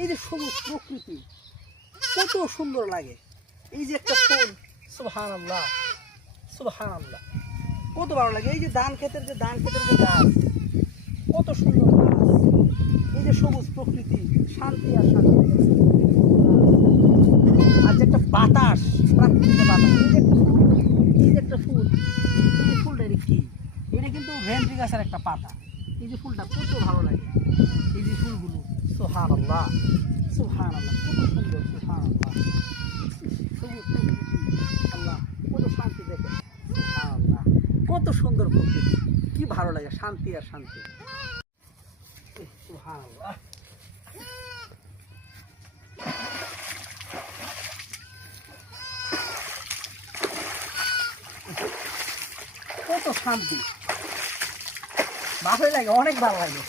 এই যে সবুজ প্রকৃতি কত সুন্দর লাগে। এই যে একটা ফুল, সুবহানাল্লাহ সুবহানাল্লাহ, কত ভালো লাগে। এই যে ধান ক্ষেতের যে গাছ, কত সুন্দর গাছ। এই যে সবুজ প্রকৃতি, শান্তি আর শান্তি। আর যে একটা বাতাস, প্রাকৃতিক বাতাস। এই যে একটা ফুল, এই যে ফুলটা কি, এটা কিন্তু ভেন্ডি গাছের একটা পাতা। এই যে ফুলটা কত ভালো লাগে। এই যে ফুলগুলো, সুবহানাল্লাহ সুবহানাল্লাহ, কত সুন্দর, সুবহানাল্লাহ। সবুজ প্রকৃতি, আল্লাহ কত শান্তি দেখে, সুবহানাল্লাহ কত সুন্দর প্রকৃতি, কি ভালো লাগে, শান্তি আর শান্তি, সুবহানাল্লাহ। কত শান্তি, ভালোই লাগে, অনেক ভালো লাগে।